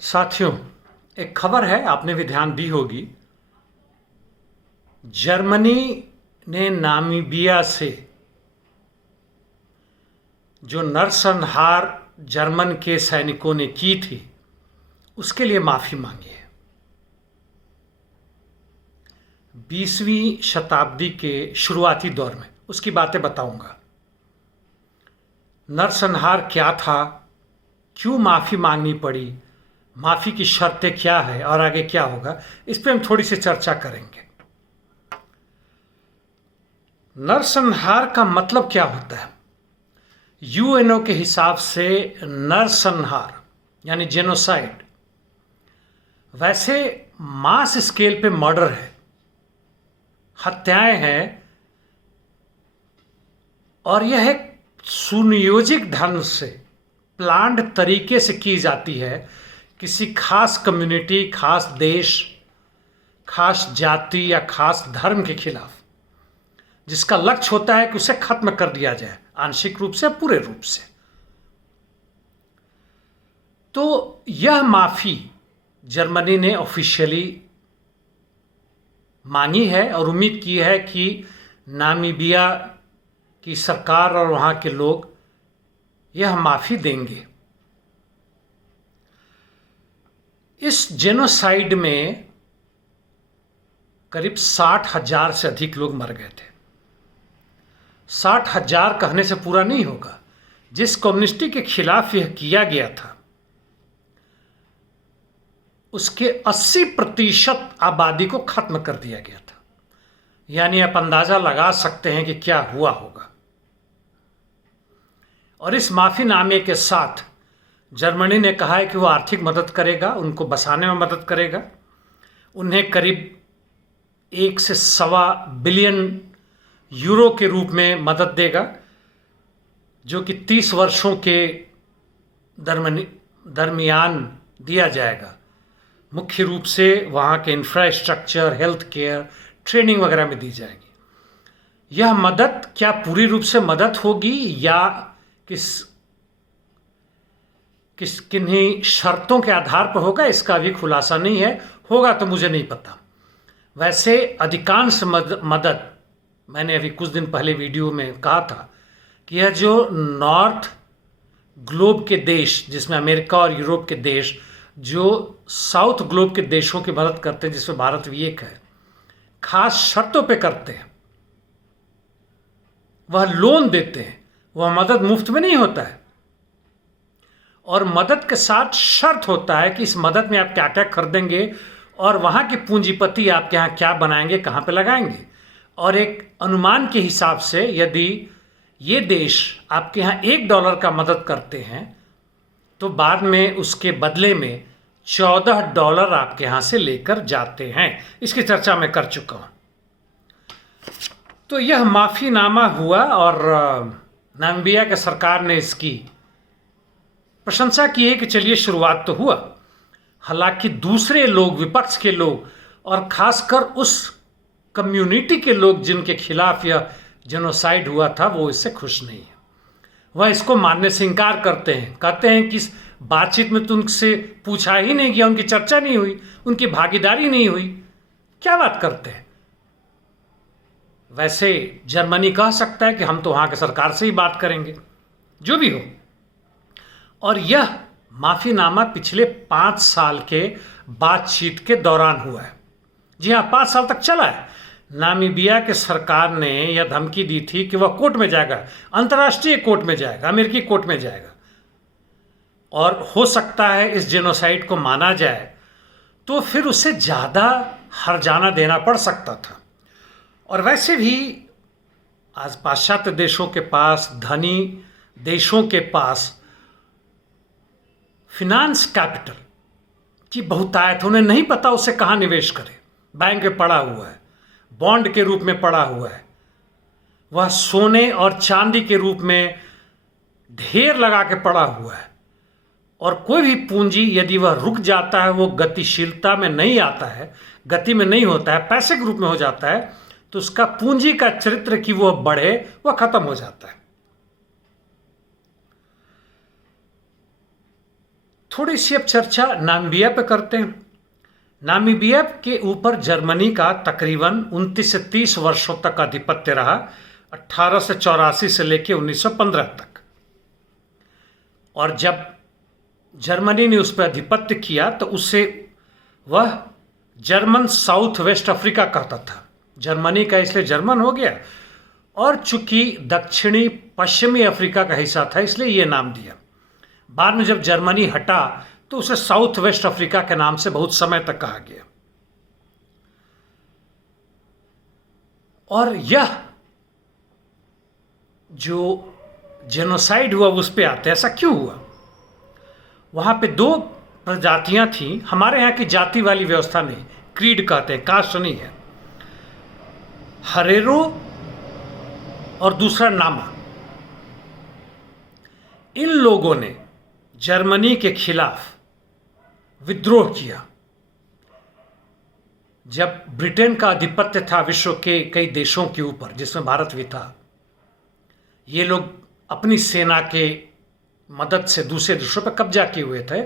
साथियों, एक खबर है, आपने भी ध्यान दी होगी। जर्मनी ने नामीबिया से जो नरसंहार जर्मन के सैनिकों ने की थी, उसके लिए माफी मांगी है। 20वीं शताब्दी के शुरुआती दौर में उसकी बातें बताऊंगा। नरसंहार क्या था, क्यों माफी मांगनी पड़ी, माफी की शर्तें क्या है और आगे क्या होगा, इस पर हम थोड़ी सी चर्चा करेंगे। नरसंहार का मतलब क्या होता है? यूएनओ के हिसाब से नरसंहार यानी जेनोसाइड वैसे मास स्केल पे मर्डर है, हत्याएं हैं, और यह एक सुनियोजित ढंग से प्लान्ड तरीके से की जाती है किसी खास कम्युनिटी, खास देश, खास जाति या खास धर्म के खिलाफ, जिसका लक्ष्य होता है कि उसे खत्म कर दिया जाए, आंशिक रूप से, पूरे रूप से। तो यह माफी जर्मनी ने ऑफिशियली मांगी है और उम्मीद की है कि नामीबिया की सरकार और वहां के लोग यह माफी देंगे। इस जेनोसाइड में करीब 60,000 से अधिक लोग मर गए थे। 60,000 कहने से पूरा नहीं होगा। जिस कम्युनिटी के खिलाफ यह किया गया था, उसके 80% आबादी को खत्म कर दिया गया था। यानी आप अंदाजा लगा सकते हैं कि क्या हुआ होगा। और इस माफीनामे के साथ जर्मनी ने कहा है कि वो आर्थिक मदद करेगा, उनको बसाने में मदद करेगा, उन्हें करीब 1 से सवा बिलियन यूरो के रूप में मदद देगा, जो कि 30 वर्षों के दरमियान दिया जाएगा। मुख्य रूप से वहाँ के इंफ्रास्ट्रक्चर, हेल्थ केयर, ट्रेनिंग वगैरह में दी जाएगी। यह मदद क्या पूरी रूप से मदद होगी या किन्हीं शर्तों के आधार पर होगा, इसका भी खुलासा नहीं है। होगा तो मुझे नहीं पता। वैसे अधिकांश मदद, मैंने अभी कुछ दिन पहले वीडियो में कहा था कि यह जो नॉर्थ ग्लोब के देश, जिसमें अमेरिका और यूरोप के देश, जो साउथ ग्लोब के देशों की मदद करते हैं, जिसमें भारत भी एक है, खास शर्तों पे करते हैं। वह लोन देते हैं, वह मदद मुफ्त में नहीं होता है। और मदद के साथ शर्त होता है कि इस मदद में आप क्या क्या खरीदेंगे और वहाँ के पूंजीपति आपके यहाँ क्या बनाएंगे, कहाँ पे लगाएंगे। और एक अनुमान के हिसाब से यदि ये देश आपके यहाँ $1 का मदद करते हैं, तो बाद में उसके बदले में $14 आपके यहाँ से लेकर जाते हैं। इसकी चर्चा मैं कर चुका हूँ। तो यह माफीनामा हुआ और नामीबिया की सरकार ने इसकी प्रशंसा की है कि चलिए शुरुआत तो हुआ। हालांकि दूसरे लोग, विपक्ष के लोग और खासकर उस कम्युनिटी के लोग जिनके खिलाफ यह जेनोसाइड हुआ था, वो इससे खुश नहीं है। वह इसको मानने से इनकार करते हैं, कहते हैं कि इस बातचीत में तुमसे पूछा ही नहीं गया, उनकी चर्चा नहीं हुई, उनकी भागीदारी नहीं हुई, क्या बात करते हैं। वैसे जर्मनी कह सकता है कि हम तो वहाँ की सरकार से ही बात करेंगे, जो भी हो। और यह माफीनामा पिछले 5 साल के बातचीत के दौरान हुआ है। जी हाँ, 5 साल तक चला है। नामीबिया के सरकार ने यह धमकी दी थी कि वह कोर्ट में जाएगा, अंतर्राष्ट्रीय कोर्ट में जाएगा, अमेरिकी कोर्ट में जाएगा, और हो सकता है इस जेनोसाइड को माना जाए तो फिर उसे ज़्यादा हर्जाना देना पड़ सकता था। और वैसे भी आज पाश्चात्य देशों के पास, धनी देशों के पास फिनांस कैपिटल की बहुतायत, उन्हें नहीं पता उसे कहाँ निवेश करे। बैंक में पड़ा हुआ है, बॉन्ड के रूप में पड़ा हुआ है, वह सोने और चांदी के रूप में ढेर लगा के पड़ा हुआ है। और कोई भी पूंजी यदि वह रुक जाता है, वो गतिशीलता में नहीं आता है, गति में नहीं होता है, पैसे के रूप में हो जाता है, तो उसका पूंजी का चरित्र कि वह बढ़े, वह खत्म हो जाता है। थोड़ी सी अब चर्चा नामीबिया पे करते हैं। नामीबिया के ऊपर जर्मनी का तकरीबन 29 से 30 वर्षों तक आधिपत्य रहा, 1884 से लेकर 1915 तक। और जब जर्मनी ने उस पर आधिपत्य किया तो उससे वह जर्मन साउथ वेस्ट अफ्रीका कहता था। जर्मनी का इसलिए जर्मन हो गया, और चूंकि दक्षिणी पश्चिमी अफ्रीका का हिस्सा था इसलिए ये नाम दिया। बाद में जब जर्मनी हटा तो उसे साउथ वेस्ट अफ्रीका के नाम से बहुत समय तक कहा गया। और यह जो जेनोसाइड हुआ उस पे आते, ऐसा क्यों हुआ? वहां पे दो प्रजातियां थी। हमारे यहाँ की जाति वाली व्यवस्था नहीं, क्रीड कहते हैं, कास्ट नहीं है। हरेरो और दूसरा नामा। इन लोगों ने जर्मनी के खिलाफ विद्रोह किया। जब ब्रिटेन का आधिपत्य था विश्व के कई देशों के ऊपर, जिसमें भारत भी था, ये लोग अपनी सेना के मदद से दूसरे देशों पर कब्जा किए हुए थे,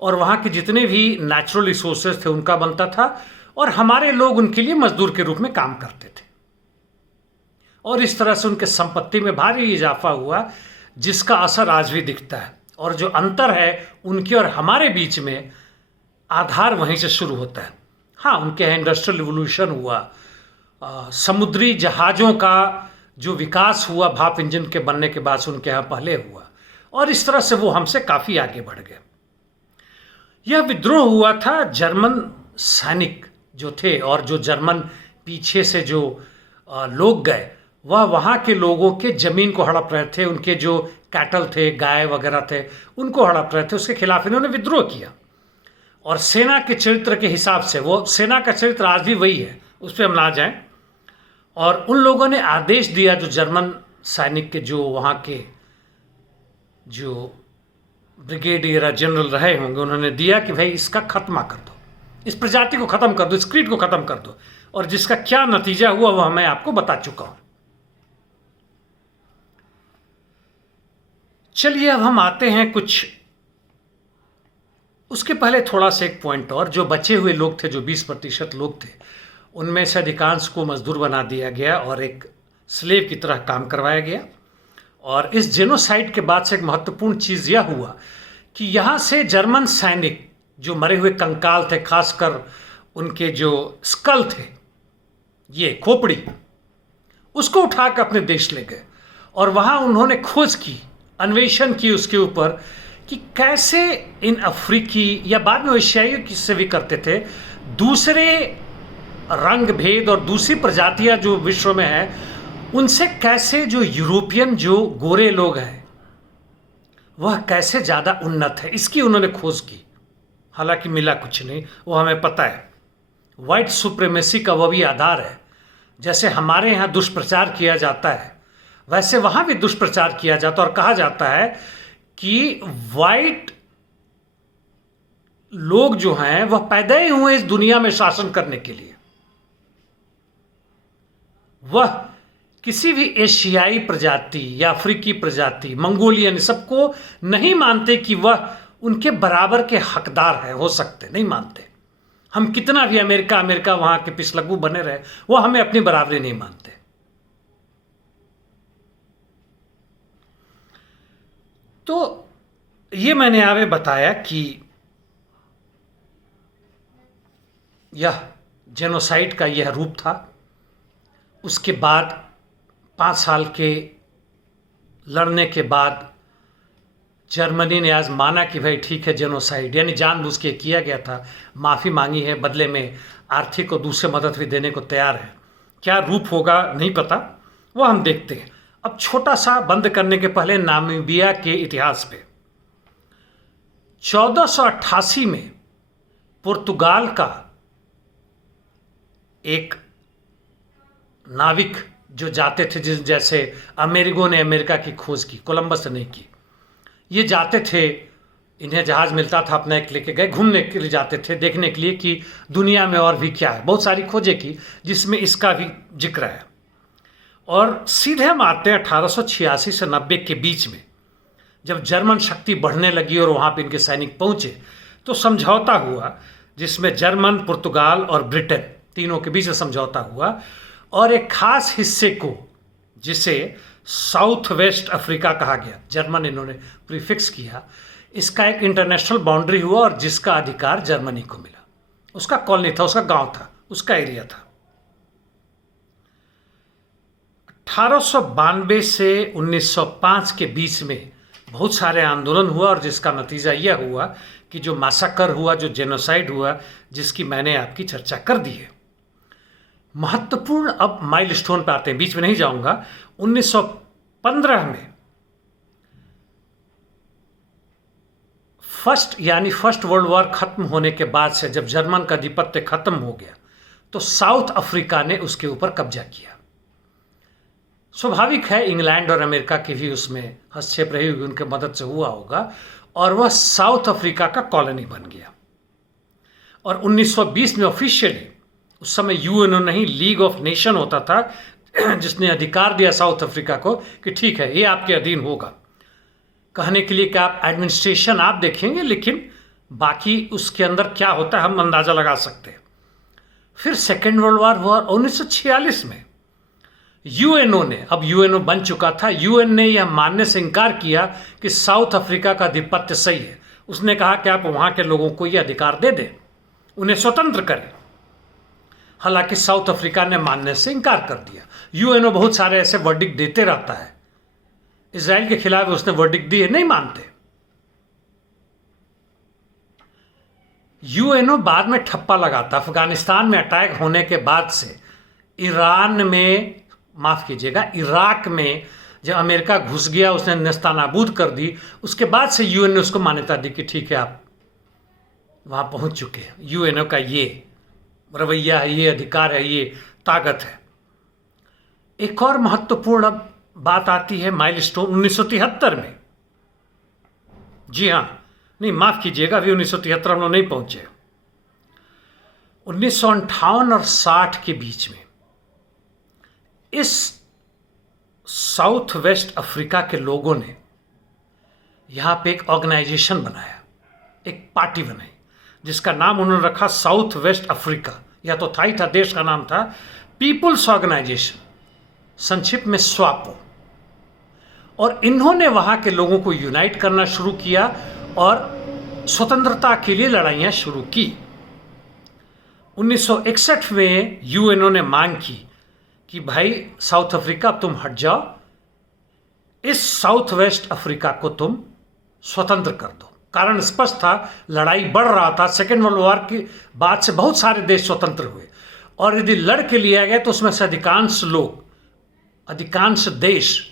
और वहाँ के जितने भी नेचुरल रिसोर्सेज थे उनका बनता था, और हमारे लोग उनके लिए मजदूर के रूप में काम करते थे। और इस तरह से उनके संपत्ति में भारी इजाफा हुआ, जिसका असर आज भी दिखता है। और जो अंतर है उनके और हमारे बीच में, आधार वहीं से शुरू होता है। हाँ, उनके यहाँ इंडस्ट्रियल रिवोल्यूशन हुआ, समुद्री जहाज़ों का जो विकास हुआ भाप इंजन के बनने के बाद से उनके यहाँ पहले हुआ, और इस तरह से वो हमसे काफ़ी आगे बढ़ गए। यह विद्रोह हुआ था जर्मन सैनिक जो थे, और जो जर्मन पीछे से जो लोग गए वह वहाँ के लोगों के ज़मीन को हड़प रहे थे, उनके जो कैटल थे, गाय वगैरह थे, उनको हड़प रहे थे। उसके खिलाफ इन्होंने विद्रोह किया। और सेना के चरित्र के हिसाब से, वो सेना का चरित्र आज भी वही है, उस पर हम ना जाएं। और उन लोगों ने आदेश दिया, जो जर्मन सैनिक के जो वहाँ के जो ब्रिगेडियर जनरल रहे होंगे, उन्होंने दिया कि भाई इसका खत्मा कर दो, इस प्रजाति को ख़त्म कर दो, इस क्रीड को ख़त्म कर दो। और जिसका क्या नतीजा हुआ वह मैं आपको बता चुका हूँ। चलिए अब हम आते हैं कुछ, उसके पहले थोड़ा सा एक पॉइंट और। जो बचे हुए लोग थे, जो 20% लोग थे, उनमें से अधिकांश को मजदूर बना दिया गया और एक स्लेव की तरह काम करवाया गया। और इस जेनोसाइड के बाद से एक महत्वपूर्ण चीज़ यह हुआ कि यहाँ से जर्मन सैनिक जो मरे हुए कंकाल थे, खासकर उनके जो स्कल थे, ये खोपड़ी, उसको उठा कर अपने देश ले गए। और वहाँ उन्होंने खोज की, अन्वेषण की उसके ऊपर कि कैसे इन अफ्रीकी या बाद में एशियाई से भी करते थे, दूसरे रंग भेद और दूसरी प्रजातियां जो विश्व में हैं, उनसे कैसे जो यूरोपियन जो गोरे लोग हैं वह कैसे ज़्यादा उन्नत है, इसकी उन्होंने खोज की। हालांकि मिला कुछ नहीं, वो हमें पता है। वाइट सुप्रीमेसी का वह भी आधार है। जैसे हमारे यहाँ दुष्प्रचार किया जाता है, वैसे वहाँ भी दुष्प्रचार किया जाता है और कहा जाता है कि वाइट लोग जो हैं वह पैदा ही हुए इस दुनिया में शासन करने के लिए। वह किसी भी एशियाई प्रजाति या अफ्रीकी प्रजाति, मंगोलियन, सबको नहीं मानते कि वह उनके बराबर के हकदार है, हो सकते नहीं मानते। हम कितना भी अमेरिका वहां के पिछलग्गू बने रहे, वो हमें अपनी बराबरी नहीं मानते। तो ये मैंने आगे बताया कि यह जेनोसाइड का यह रूप था। उसके बाद 5 साल के लड़ने के बाद जर्मनी ने आज माना कि भाई ठीक है, जेनोसाइड यानी जानबूझ के किया गया था, माफ़ी मांगी है, बदले में आर्थिक और दूसरे मदद भी देने को तैयार है। क्या रूप होगा नहीं पता, वो हम देखते हैं। अब छोटा सा बंद करने के पहले नामीबिया के इतिहास पे 1488 में पुर्तगाल का एक नाविक जो जाते थे, जैसे अमेरिगो ने अमेरिका की खोज की, कोलंबस ने नहीं की, ये जाते थे, इन्हें जहाज़ मिलता था अपना एक लेके गए, घूमने के लिए जाते थे, देखने के लिए कि दुनिया में और भी क्या है। बहुत सारी खोजें की जिसमें इसका भी जिक्र है। और सीधे हम आते हैं 1886 से 90 के बीच में, जब जर्मन शक्ति बढ़ने लगी और वहाँ पे इनके सैनिक पहुँचे तो समझौता हुआ, जिसमें जर्मन, पुर्तगाल और ब्रिटेन तीनों के बीच समझौता हुआ, और एक खास हिस्से को जिसे साउथ वेस्ट अफ्रीका कहा गया, जर्मन इन्होंने प्रीफिक्स किया, इसका एक इंटरनेशनल बाउंड्री हुआ और जिसका अधिकार जर्मनी को मिला। उसका कॉलोनी था, उसका गांव था, उसका एरिया था। 1892 से 1905 के बीच में बहुत सारे आंदोलन हुआ और जिसका नतीजा यह हुआ कि जो मैसाकर हुआ, जो जेनोसाइड हुआ, जिसकी मैंने आपकी चर्चा कर दी है। महत्वपूर्ण अब माइलस्टोन पे आते हैं, बीच में नहीं जाऊंगा। 1915 में फर्स्ट वर्ल्ड वॉर खत्म होने के बाद से जब जर्मन का आधिपत्य खत्म हो गया तो साउथ अफ्रीका ने उसके ऊपर कब्जा किया। स्वाभाविक है, इंग्लैंड और अमेरिका की भी उसमें हस्तक्षेप रही होगी, उनके मदद से हुआ होगा, और वह साउथ अफ्रीका का कॉलोनी बन गया। और 1920 में ऑफिशियली, उस समय यूएनओ नहीं, लीग ऑफ नेशन होता था, जिसने अधिकार दिया साउथ अफ्रीका को कि ठीक है, ये आपके अधीन होगा। कहने के लिए कि आप एडमिनिस्ट्रेशन आप देखेंगे, लेकिन बाकी उसके अंदर क्या होता है हम अंदाज़ा लगा सकते हैं। फिर सेकेंड वर्ल्ड वॉर हुआ 1946 में। यूएनओ ने, अब यूएनओ बन चुका था, यूएन ने यह मानने से इनकार किया कि साउथ अफ्रीका का आधिपत्य सही है। उसने कहा कि आप वहाँ के लोगों को यह अधिकार दे दें, उन्हें स्वतंत्र करें। हालांकि साउथ अफ्रीका ने मानने से इनकार कर दिया। यूएनओ बहुत सारे ऐसे वर्डिक्ट देते रहता है, इजराइल के खिलाफ उसने वर्डिक्ट दिए, नहीं मानते। यूएनओ बाद में ठप्पा लगाता। अफगानिस्तान में अटैक होने के बाद से ईरान में, माफ कीजिएगा, इराक में जब अमेरिका घुस गया, उसने नेस्तनाबूद कर दी, उसके बाद से यूएन ने उसको मान्यता दी कि ठीक है, आप वहां पहुंच चुके हैं। यूएनओ का ये रवैया है, ये अधिकार है, ये ताकत है। एक और महत्वपूर्ण बात आती है माइलस्टोन 1973 में। जी हां, नहीं माफ कीजिएगा, अभी 1973 हम लोग नहीं पहुंचे। 1958 और 60 के बीच में इस साउथ वेस्ट अफ्रीका के लोगों ने यहां पे एक ऑर्गेनाइजेशन बनाया, एक पार्टी बनाई, जिसका नाम उन्होंने रखा साउथ वेस्ट अफ्रीका। या तो था ही था, देश का नाम था पीपुल्स ऑर्गेनाइजेशन, संक्षिप्त में स्वापो। और इन्होंने वहां के लोगों को यूनाइट करना शुरू किया और स्वतंत्रता के लिए लड़ाइयां शुरू की। 1961 में यूएनओ ने मांग की कि भाई साउथ अफ्रीका, तुम हट जाओ, इस साउथ वेस्ट अफ्रीका को तुम स्वतंत्र कर दो। कारण स्पष्ट था, लड़ाई बढ़ रहा था। सेकेंड वर्ल्ड वॉर की बाद से बहुत सारे देश स्वतंत्र हुए, और यदि लड़ के लिया गया तो उसमें से अधिकांश लोग, अधिकांश देश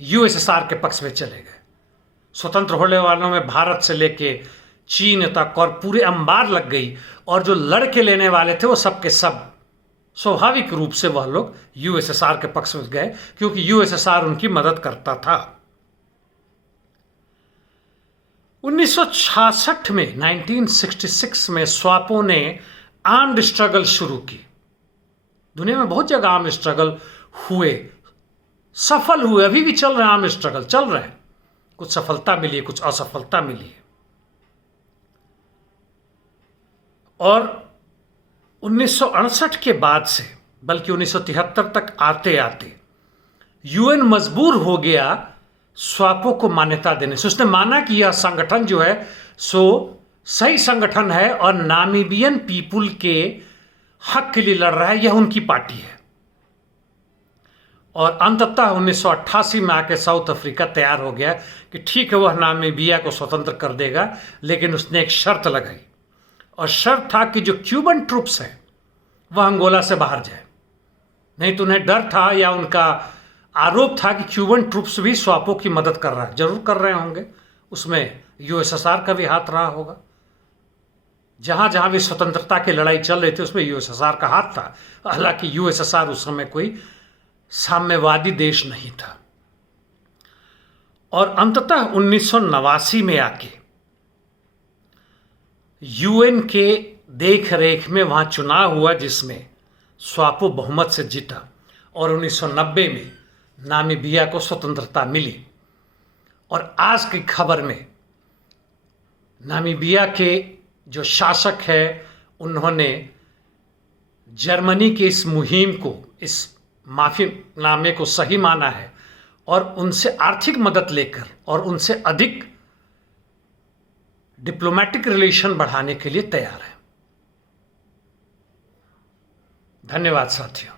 यूएसएसआर के पक्ष में चले गए। स्वतंत्र होने वालों में भारत से लेके चीन तक और पूरे अंबार लग गई, और जो लड़ के लेने वाले थे वो सब के सब स्वाभाविक रूप से वह लोग यूएसएसआर के पक्ष में गए, क्योंकि यूएसएसआर उनकी मदद करता था। 1966 में 1966 में स्वापो ने आर्म्ड स्ट्रगल शुरू की। दुनिया में बहुत जगह आर्म्ड स्ट्रगल हुए, सफल हुए, अभी भी चल रहे हैं, आर्म्ड स्ट्रगल चल रहे हैं। कुछ सफलता मिली है, कुछ असफलता मिली है। और 1968 के बाद से, बल्कि 1973 तक आते आते यूएन मजबूर हो गया स्वापो को मान्यता देने से। उसने माना कि यह संगठन जो है सो सही संगठन है और नामीबियन पीपुल के हक के लिए लड़ रहा है, यह उनकी पार्टी है। और अंततः 1988 में आके साउथ अफ्रीका तैयार हो गया कि ठीक है, वह नामीबिया को स्वतंत्र कर देगा, लेकिन उसने एक शर्त लगाई, और शर्त था कि जो क्यूबन ट्रूप्स हैं वह अंगोला से बाहर जाए। नहीं तो उन्हें डर था, या उनका आरोप था कि क्यूबन ट्रूप्स भी स्वापो की मदद कर रहा है। जरूर कर रहे होंगे, उसमें यूएसएसआर का भी हाथ रहा होगा। जहां जहां भी स्वतंत्रता की लड़ाई चल रही थी उसमें यूएसएसआर का हाथ था। हालांकि यूएसएसआर उस समय कोई साम्यवादी देश नहीं था। और अंततः 1989 में आके यूएन के देख रेख में वहां चुनाव हुआ, जिसमें स्वापो बहुमत से जीता, और 1990 में नामीबिया को स्वतंत्रता मिली। और आज की खबर में नामीबिया के जो शासक है उन्होंने जर्मनी की इस मुहिम को, इस माफीनामे को सही माना है और उनसे आर्थिक मदद लेकर और उनसे अधिक डिप्लोमेटिक रिलेशन बढ़ाने के लिए तैयार है। धन्यवाद साथियों।